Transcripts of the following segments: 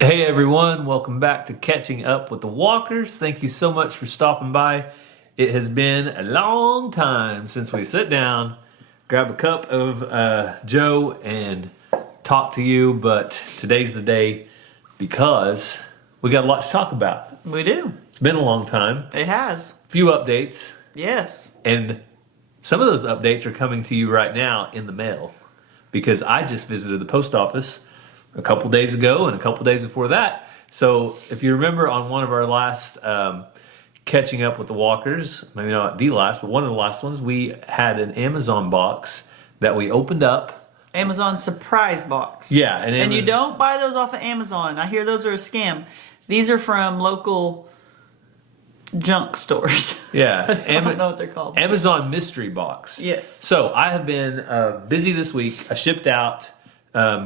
Hey everyone, welcome back to Catching Up with the Walkers. Thank you so much for stopping by. It has been a long time since we sit down, grab a cup of Joe and talk to you, but today's the day because we got a lot to talk about. We do. It's been a long time. It has. A few updates. Yes. And some of those updates are coming to you right now in the mail because I just visited the post office a couple days ago and a couple days before that. So if you remember on one of our last Catching Up with the Walkers, maybe not the last, but one of the last ones, we had an Amazon box that we opened up. Amazon surprise box. Yeah. And you don't buy those off of Amazon. I hear those are a scam. These are from local junk stores. Yeah. I don't know what they're called. Amazon mystery box. Yes. So I have been busy this week. I shipped out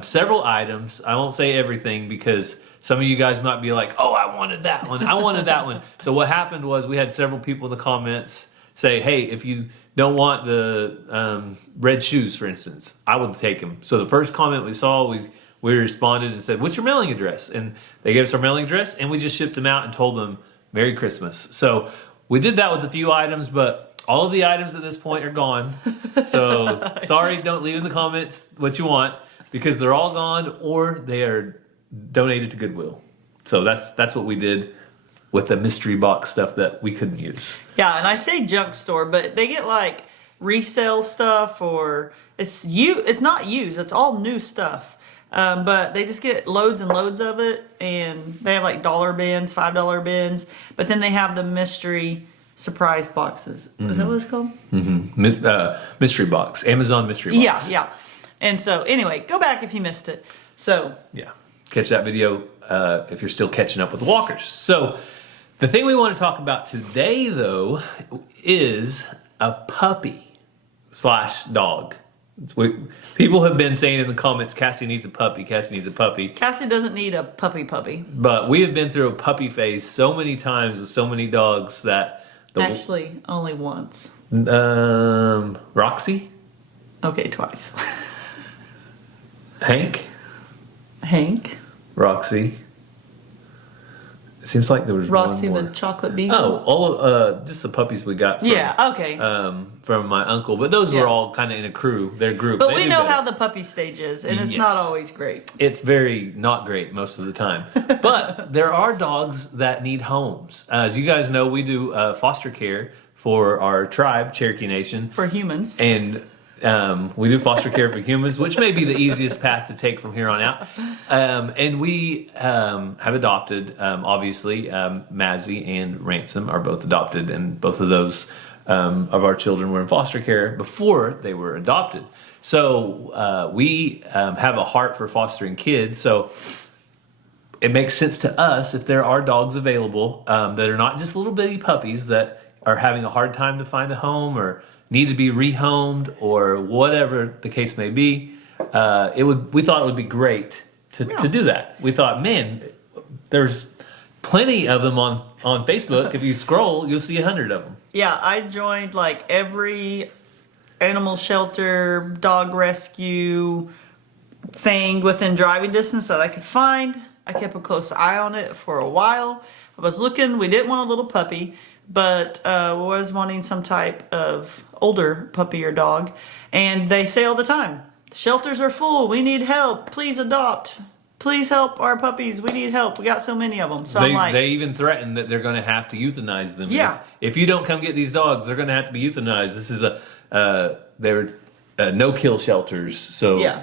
several items. I won't say everything because some of you guys might be like, oh, I wanted that one. I wanted that one. So what happened was we had several people in the comments say, hey, if you don't want the red shoes, for instance, I would take them. So the first comment we saw, we responded and said, what's your mailing address? And they gave us our mailing address and we just shipped them out and told them Merry Christmas. So we did that with a few items, but all of the items at this point are gone. So sorry, don't leave in the comments what you want because they're all gone or they are donated to Goodwill. So that's what we did with the mystery box stuff that we couldn't use. Yeah, and I say junk store, but they get like resale stuff or it's not used. It's all new stuff. But they just get loads and loads of it, and they have like dollar bins, $5 bins, but then they have the mystery surprise boxes. Is that what it's called? Mm-hmm. Mystery box, Amazon mystery box. Yeah. And so anyway, go back if you missed it. So yeah, catch that video if you're still catching up with the Walkers. So the thing we want to talk about today, though, is a puppy/dog. People have been saying in the comments, Cassie needs a puppy, Cassie needs a puppy. Cassie doesn't need a puppy. But we have been through a puppy phase so many times with so many dogs that... Actually, only once. Roxy? Okay, twice. Hank? Roxy. It seems like there was Roxy one more. the chocolate beagle. Oh, all of just the puppies we got from, from my uncle. But those were all kind of in a crew, their group. But we know how the puppy stage is, and it's not always great. It's very not great most of the time. But there are dogs that need homes. As you guys know, we do foster care for our tribe, Cherokee Nation. For humans. And we do foster care for humans, which may be the easiest path to take from here on out. And we have adopted, obviously, Mazzy and Ransom are both adopted, and both of those of our children were in foster care before they were adopted. So we have a heart for fostering kids. So it makes sense to us if there are dogs available that are not just little bitty puppies that are having a hard time to find a home or need to be rehomed or whatever the case may be. We thought it would be great to do that. We thought, man, there's plenty of them on Facebook. If you scroll, you'll see 100 of them. Yeah, I joined like every animal shelter, dog rescue thing within driving distance that I could find. I kept a close eye on it for a while. I was looking, we didn't want a little puppy, but was wanting some type of older puppy or dog. And they say all the time, the shelters are full, we need help, please adopt. Please help our puppies, we need help, we got so many of them. So I'm like... They even threaten that they're going to have to euthanize them. Yeah. If you don't come get these dogs, they're going to have to be euthanized. This is they're no-kill shelters, so... Yeah.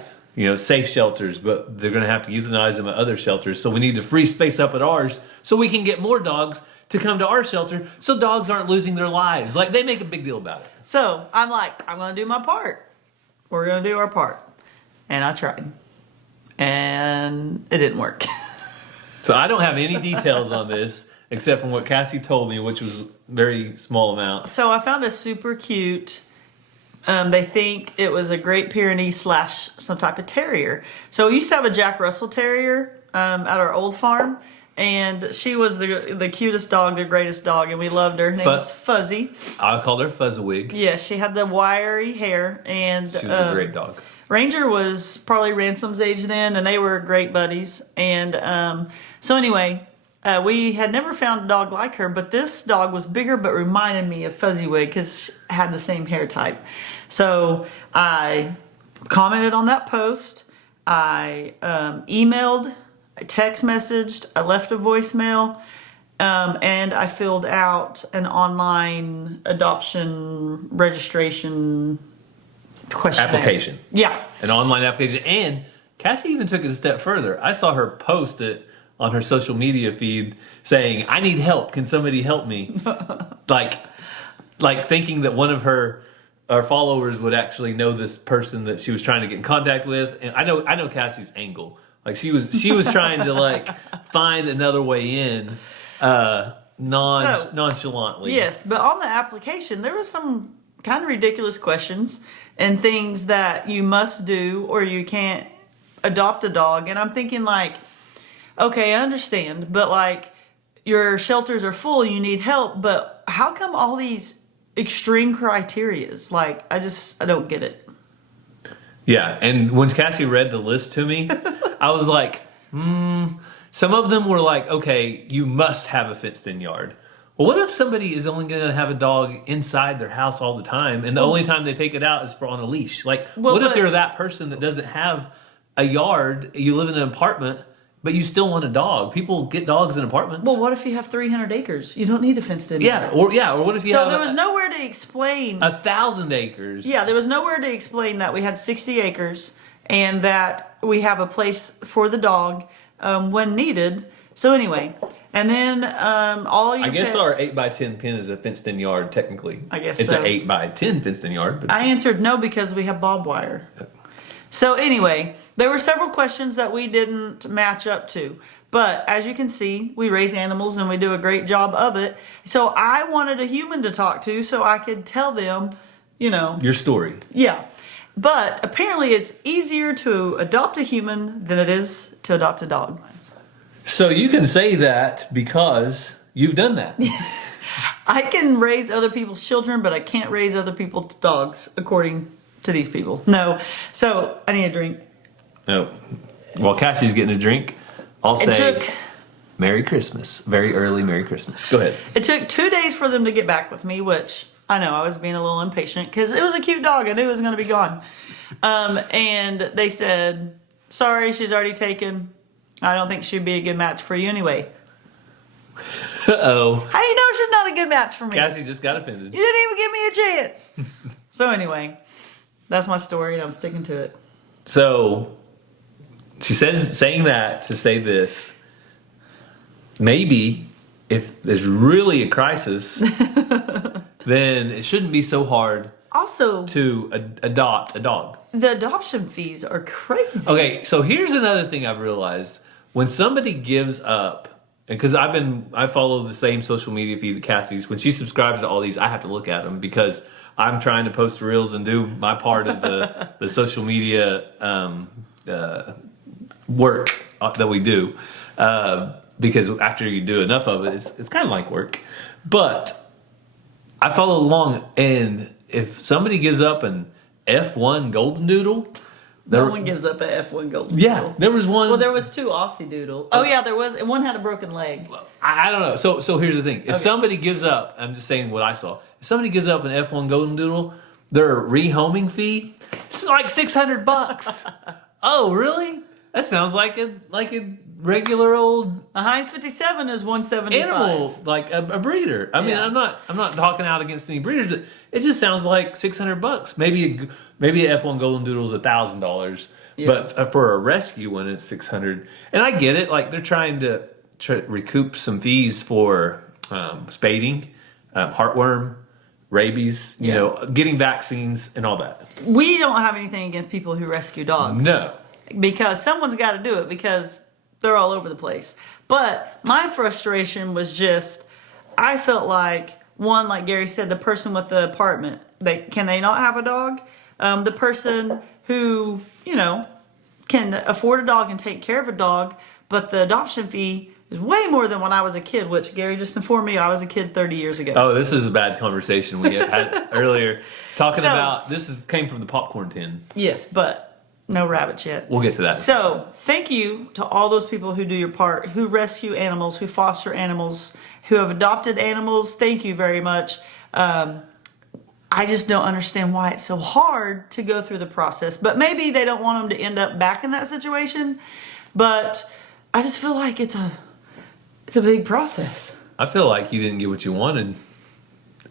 Safe shelters, but they're going to have to euthanize them at other shelters. So we need to free space up at ours so we can get more dogs to come to our shelter so dogs aren't losing their lives. Like, they make a big deal about it. So I'm like, I'm going to do my part. We're going to do our part. And I tried. And it didn't work. So I don't have any details on this except from what Cassie told me, which was a very small amount. So I found a super cute... they think it was a Great Pyrenees / some type of terrier. So we used to have a Jack Russell Terrier at our old farm. And she was the cutest dog, the greatest dog. And we loved her. Her name was Fuzzy. I called her Fuzzawig. Yeah, she had the wiry hair. And she was a great dog. Ranger was probably Ransom's age then, and they were great buddies. And so anyway, we had never found a dog like her, but this dog was bigger but reminded me of Fuzzywig because had the same hair type. So I commented on that post. I emailed, I text messaged, I left a voicemail, and I filled out an online adoption registration questionnaire. Application. Yeah. An online application. And Cassie even took it a step further. I saw her post it on her social media feed saying, I need help. Can somebody help me? like thinking that one of our followers would actually know this person that she was trying to get in contact with. And I know Cassie's angle. Like she was trying to like find another way in nonchalantly. Yes, but on the application there was some kind of ridiculous questions and things that you must do or you can't adopt a dog. And I'm thinking like, okay, I understand, but like your shelters are full, you need help, but how come all these extreme criterias? Like I don't get it. Yeah, and when Cassie read the list to me, I was like, some of them were like, okay, you must have a fenced-in yard. Well, what if somebody is only going to have a dog inside their house all the time, and the only time they take it out is on a leash? Like, what if you're that person that doesn't have a yard, you live in an apartment, but you still want a dog? People get dogs in apartments. Well, what if you have 300 acres? You don't need a fenced-in yard. Or what if you have... So there was nowhere to explain... 1,000 acres. Yeah, there was nowhere to explain that we had 60 acres and that we have a place for the dog when needed. So anyway, and then all your I guess pets, our 8x10 pen is a fenced-in yard, technically. I guess it's so. an 8x10 fenced-in yard. But I answered no because we have barbed wire. So anyway, there were several questions that we didn't match up to. But as you can see, we raise animals and we do a great job of it. So I wanted a human to talk to so I could tell them, your story. Yeah. But apparently it's easier to adopt a human than it is to adopt a dog. So you can say that because you've done that. I can raise other people's children, but I can't raise other people's dogs, according to these people. No. So I need a drink. Oh. While Cassie's getting a drink, I'll say Merry Christmas. Very early Merry Christmas. Go ahead. It took 2 days for them to get back with me, which I know I was being a little impatient because it was a cute dog. I knew it was going to be gone. And they said, sorry, she's already taken. I don't think she'd be a good match for you anyway. Uh-oh. How do you know she's not a good match for me? Cassie just got offended. You didn't even give me a chance. So anyway, that's my story and I'm sticking to it. So she saying that to say this. Maybe if there's really a crisis, then it shouldn't be so hard Also, to adopt a dog. the adoption fees are crazy. Okay, so here's another thing I've realized. When somebody gives up, because I follow the same social media feed that Cassie's. When she subscribes to all these, I have to look at them because I'm trying to post reels and do my part of the social media work that we do. Because after you do enough of it, it's kind of like work. But I follow along, and if somebody gives up an F1 golden doodle, No one gives up an F1 golden yeah, doodle. there was one. Well, there was 2 Aussie doodle. Oh yeah, there was, and one had a broken leg. I don't know. So here's the thing: if somebody gives up, I'm just saying what I saw. If somebody gives up an F1 golden doodle, their rehoming fee it's like $600. Oh, really? That sounds like a regular old A Heinz 57 is $175. animal, like a breeder. I mean, Yeah. I'm not talking out against any breeders, but it just sounds like $600. Maybe an F1 golden doodle is $1,000, but for a rescue one, it's $600. And I get it; like they're trying to recoup some fees for spading, heartworm, rabies, getting vaccines and all that. We don't have anything against people who rescue dogs. No, Because someone's got to do it because they're all over the place. But my frustration was just, I felt like, one, like Gary said, the person with the apartment, can they not have a dog? The person who, can afford a dog and take care of a dog, but the adoption fee is way more than when I was a kid, which Gary just informed me I was a kid 30 years ago. Oh, this is a bad conversation we had earlier. Talking about, came from the popcorn tin. Yes, but No rabbits yet. We'll get to that. So, thank you to all those people who do your part, who rescue animals, who foster animals, who have adopted animals. Thank you very much. I just don't understand why it's so hard to go through the process. But maybe they don't want them to end up back in that situation. But I just feel like it's a big process. I feel like you didn't get what you wanted,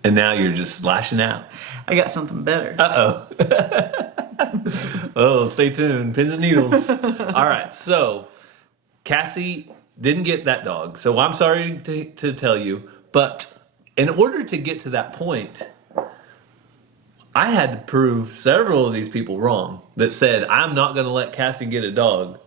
and now you're just lashing out. I got something better. Oh, stay tuned. Pins and needles. All right, so Cassie didn't get that dog. So I'm sorry to tell you, but in order to get to that point, I had to prove several of these people wrong that said, I'm not going to let Cassie get a dog.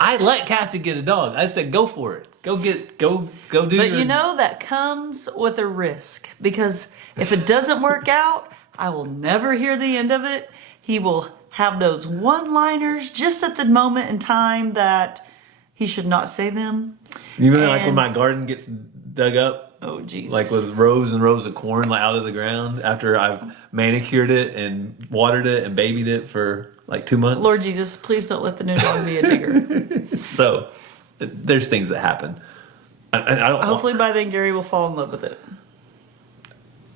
I let Cassie get a dog. I said, go for it. Go do But your... you know, that comes with a risk, because if it doesn't work out, I will never hear the end of it. He will have those one-liners just at the moment in time that he should not say them. You mean like when my garden gets dug up? Oh, Jesus. Like with rows and rows of corn like out of the ground after I've manicured it and watered it and babied it for like 2 months? Lord Jesus, please don't let the new dog be a digger. So, there's things that happen. I don't Hopefully by then Gary will fall in love with it.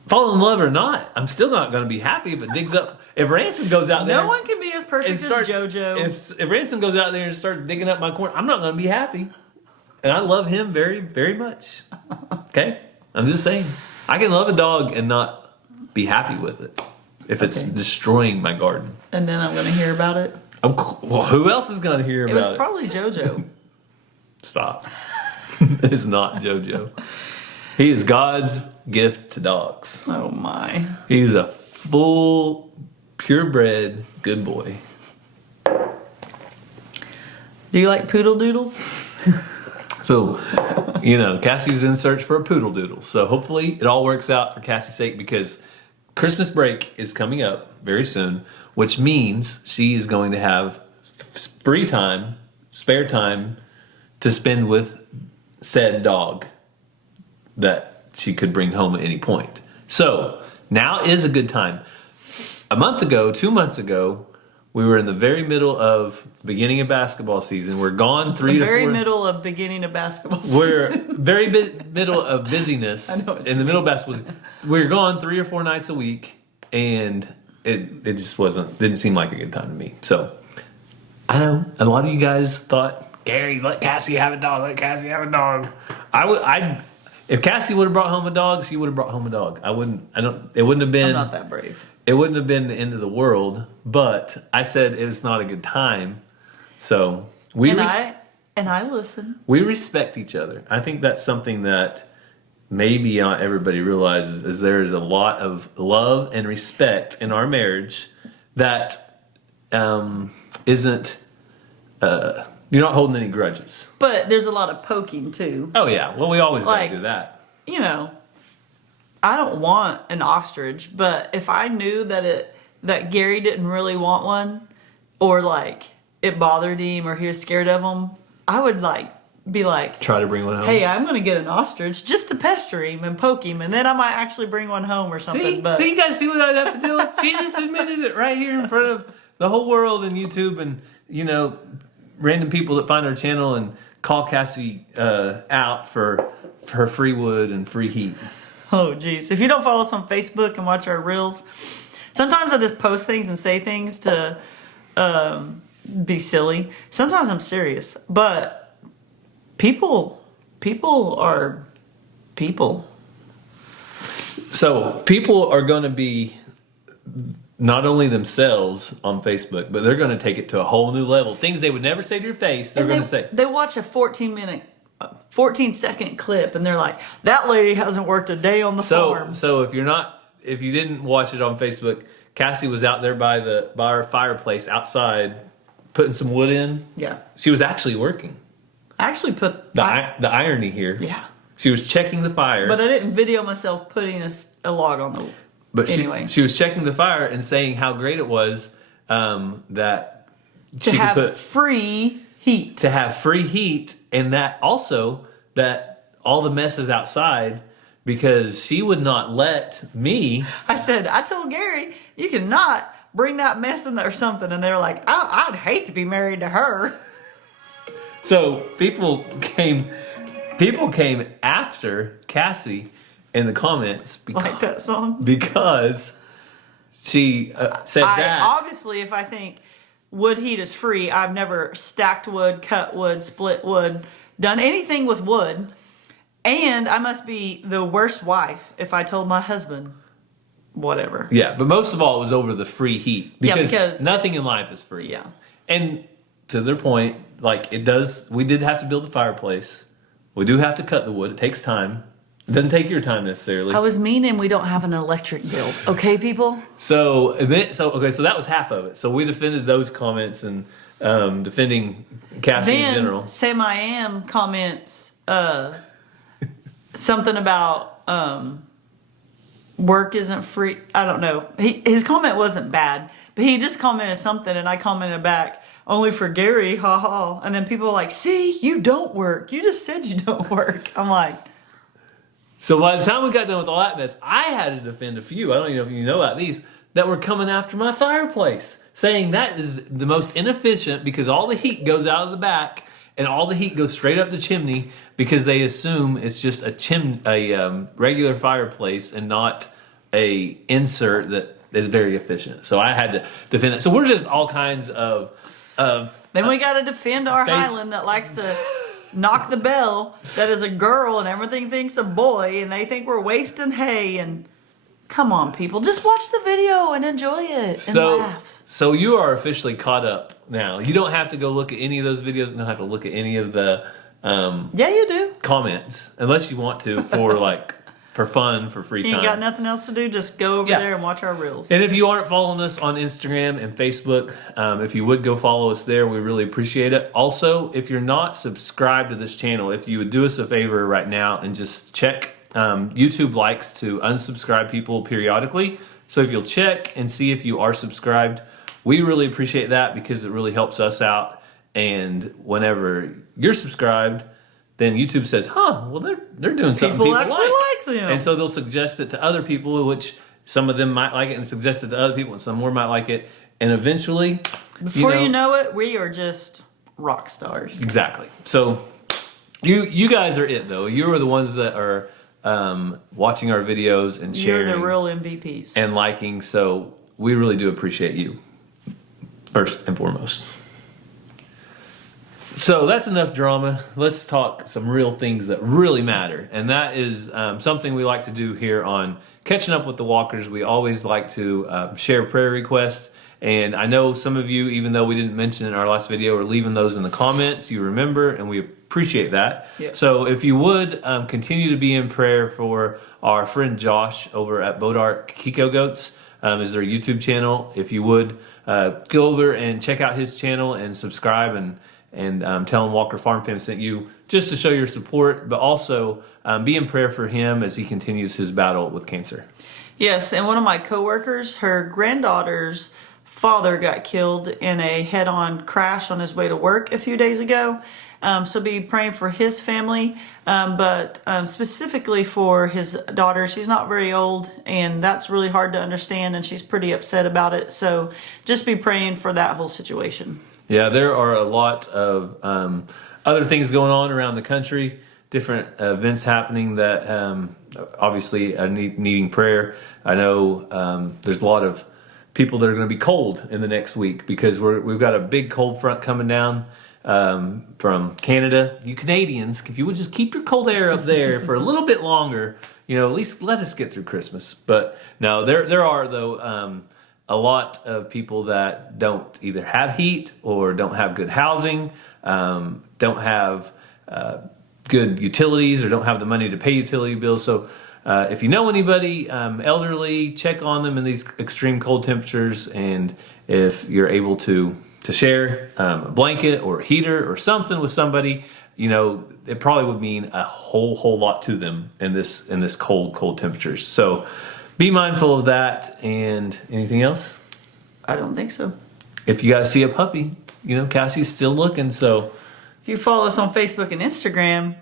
fall in love or not, I'm still not going to be happy if it digs up. If Ransom goes out there... No one can be as perfect as JoJo. If Ransom goes out there and starts digging up my corn, I'm not going to be happy. And I love him very, very much. Okay? I'm just saying. I can love a dog and not be happy with it if it's destroying my garden. And then I'm going to hear about it. Well, who else is going to hear about it? It was probably JoJo. Stop. It's not JoJo. He is God's gift to dogs. Oh, my. He's a full, purebred, good boy. Do you like poodle doodles? So, Cassie's in search for a poodle doodle. So hopefully it all works out for Cassie's sake, because Christmas break is coming up very soon, which means she is going to have free time, spare time to spend with said dog that she could bring home at any point. So now is a good time. 2 months ago, we were in the very middle of beginning of basketball season. We're gone The very middle of beginning of basketball season. We're very middle of busyness. I know what in the middle of basketball season. We're gone 3 or 4 nights a week, and it just didn't seem like a good time to me. So I know a lot of you guys thought, Gary, let Cassie have a dog. Let Cassie have a dog. If Cassie would have brought home a dog, she would have brought home a dog. It wouldn't have been. I'm not that brave. It wouldn't have been the end of the world, but I said it's not a good time. So I listen. we respect each other. I think that's something that maybe not everybody realizes, is there is a lot of love and respect in our marriage that isn't, you're not holding any grudges. But there's a lot of poking too. Oh yeah, well we always got to do that. I don't want an ostrich, but if I knew that Gary didn't really want one, or like it bothered him or he was scared of them, I would be like, try to bring one home. Hey, I'm going to get an ostrich just to pester him and poke him, and then I might actually bring one home or something. See, you guys see what I'd have to do? She just admitted it right here in front of the whole world and YouTube and random people that find our channel and call Cassie out for her free wood and free heat. Oh, geez. If you don't follow us on Facebook and watch our reels, sometimes I just post things and say things to be silly. Sometimes I'm serious. But people are people. So people are going to be not only themselves on Facebook, but they're going to take it to a whole new level. Things they would never say to your face, they're going to say. They watch a 14-second clip, and they're like, that lady hasn't worked a day on the farm. So if you didn't watch it on Facebook, Cassie was out there by our fireplace outside putting some wood in. Yeah. She was actually working. I actually put the irony here. Yeah. She was checking the fire. But I didn't video myself putting a log on the wood. But anyway. she was checking the fire and saying how great it was that she could put free heat. To have free heat, and that also that all the mess is outside, because she would not let me. I told Gary, you cannot bring that mess in there or something. And they're like, oh, I'd hate to be married to her. So people came after Cassie in the comments Like that song. because she said that. Obviously, if I think wood heat is free, I've never stacked wood, cut wood, split wood, done anything with wood. And I must be the worst wife if I told my husband whatever. Yeah, but most of all, it was over the free heat. Because nothing in life is free. Yeah. And to their point, like we did have to build a fireplace. We do have to cut the wood. It takes time. It doesn't take your time necessarily. I was meaning we don't have an electric bill. Okay, people? So that was half of it. So we defended those comments and defending Cassie in general. Then Sam I Am comments something about work isn't free. I don't know. His comment wasn't bad, but he just commented something and I commented back, only for Gary, ha ha. And then people are like, see, you don't work. You just said you don't work. I'm like... So by the time we got done with all that mess, I had to defend a few, I don't even know if you know about these, that were coming after my fireplace, saying that is the most inefficient because all the heat goes out of the back and all the heat goes straight up the chimney because they assume it's just a regular fireplace and not a insert that is very efficient. So I had to defend it. So we're just all kinds of then we got to defend our Highland that likes to knock the bell, that is a girl and everything thinks a boy and they think we're wasting hay. And come on, people, just watch the video and enjoy it and laugh. So you are officially caught up now. You don't have to go look at any of those videos. You don't have to look at any of the yeah, you do, comments unless you want to for fun, for free time. You ain't got nothing else to do, just go over there and watch our reels. And if you aren't following us on Instagram and Facebook, if you would go follow us there, we really appreciate it. Also, if you're not subscribed to this channel, if you would do us a favor right now and just check, YouTube likes to unsubscribe people periodically. So if you'll check and see if you are subscribed, we really appreciate that because it really helps us out. And whenever you're subscribed, then YouTube says, well, they're doing something people actually like them. And so they'll suggest it to other people, which some of them might like it and suggest it to other people, and some more might like it. And eventually... Before you know it, we are just rock stars. Exactly. So you guys are it, though. You are the ones that are watching our videos and sharing. You're the real MVPs. And liking, so we really do appreciate you, first and foremost. So that's enough drama. Let's talk some real things that really matter. And that is something we like to do here on Catching Up with the Walkers. We always like to share prayer requests. And I know some of you, even though we didn't mention it in our last video, are leaving those in the comments. You remember, and we appreciate that. Yes. So if you would, continue to be in prayer for our friend Josh over at Bodark Kiko Goats. Is their YouTube channel. If you would, go over and check out his channel and subscribe and tell him Walker Farm Fam sent you, just to show your support, but also be in prayer for him as he continues his battle with cancer. Yes, and one of my coworkers, her granddaughter's father got killed in a head-on crash on his way to work a few days ago. So be praying for his family, but specifically for his daughter. She's not very old, and that's really hard to understand, and she's pretty upset about it. So just be praying for that whole situation. Yeah, there are a lot of other things going on around the country, different events happening that obviously needing prayer. I know there's a lot of people that are going to be cold in the next week because we've got a big cold front coming down from Canada. You Canadians, if you would just keep your cold air up there for a little bit longer, at least let us get through Christmas. But no, there are, though, a lot of people that don't either have heat or don't have good housing, don't have good utilities or don't have the money to pay utility bills. So if you know anybody elderly, check on them in these extreme cold temperatures. And if you're able to share a blanket or a heater or something with somebody, it probably would mean a whole lot to them in this cold temperatures. So be mindful of that. And anything else? I don't think so. If you guys see a puppy, Cassie's still looking. So if you follow us on Facebook and Instagram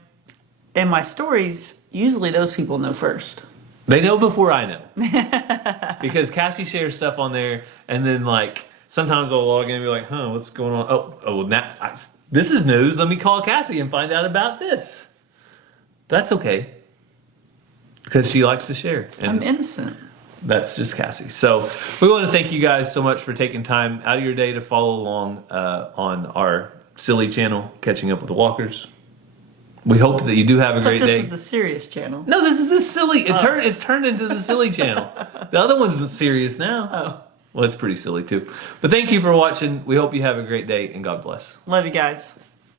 and my stories, usually those people know first. They know before I know. Because Cassie shares stuff on there, and then like sometimes I'll log in and be like, huh, what's going on? This is news. Let me call Cassie and find out about this. That's okay. Because she likes to share. And I'm innocent. that's just Cassie. So we want to thank you guys so much for taking time out of your day to follow along on our silly channel, Catching Up with the Walkers. We hope that you do have a great day. This was the serious channel. No, this is the silly. It's turned into the silly channel. The other one's serious now. Oh. Well, it's pretty silly too. But thank you for watching. We hope you have a great day, and God bless. Love you guys.